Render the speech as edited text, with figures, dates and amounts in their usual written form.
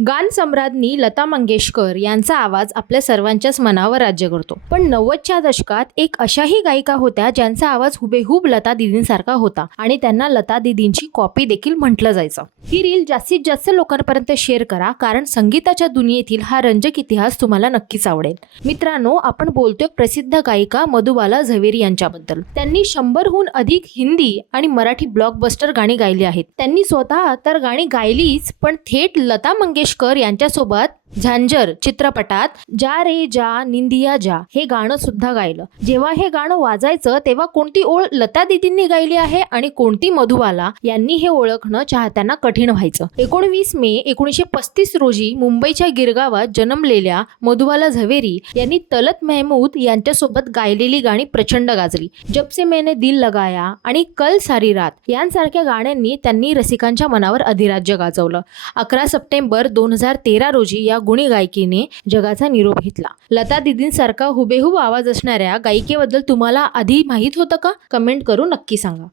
गान सम्राज्ञी लता मंगेशकर यांचा आवाज आपल्या सर्वांच्याच मनावर राज्य करतो. पण 90च्या दशकात एक अशाही गायिका होत्या ज्यांचा आवाज हुबेहूब लता दीदींसारखा होता आणि त्यांना लता दीदींची कॉपी देखील म्हटलं जायचं. ही रील जास्तीत जास्त लोकांपर्यंत शेअर करा, कारण संगीताच्या दुनियेतील हा रंजक इतिहास तुम्हाला नक्कीच आवडेल. मित्रांनो, आपण बोलतोय प्रसिद्ध गायिका मधुबाला झवेरी यांच्याबद्दल. त्यांनी 100हून अधिक हिंदी आणि मराठी ब्लॉकबस्टर गाणी गायली आहेत. त्यांनी स्वतः तर गाणी गायलीच, पण थेट लता मंगेशकर यांच्यासोबत झांझर चित्रपटात जा रे जा निंदिया जा हे गाणं सुद्धा गायलं. जेव्हा हे गाणं वाजायचं तेव्हा कोणती ओळ लता दीदींनी गायली आहे आणि कोणती मधुबाला यांनी हे ओळखणं चाहत्यांना कठीण व्हायचं. 19 मे 1935 रोजी मुंबईच्या गिरगावात जन्मलेल्या मधुबाला झवेरी यांनी तलत महमूद यांच्यासोबत गायलेली गाणी प्रचंड गाजली. जब से मैंने दिल लगाया आणि कल सारी रात यांसारख्या गाण्यांनी त्यांनी रसिकांच्या मनावर अधिराज्य गाजवलं. 11 सप्टेंबर 2013 रोजी या गुणी गायकीने जगाचा निरोप घेतला. लता दीदींसारखा हुबेहूब आवाज असणाऱ्या गायिकेबद्दल तुम्हाला आधी माहित होतं का? कमेंट करून नक्की सांगा.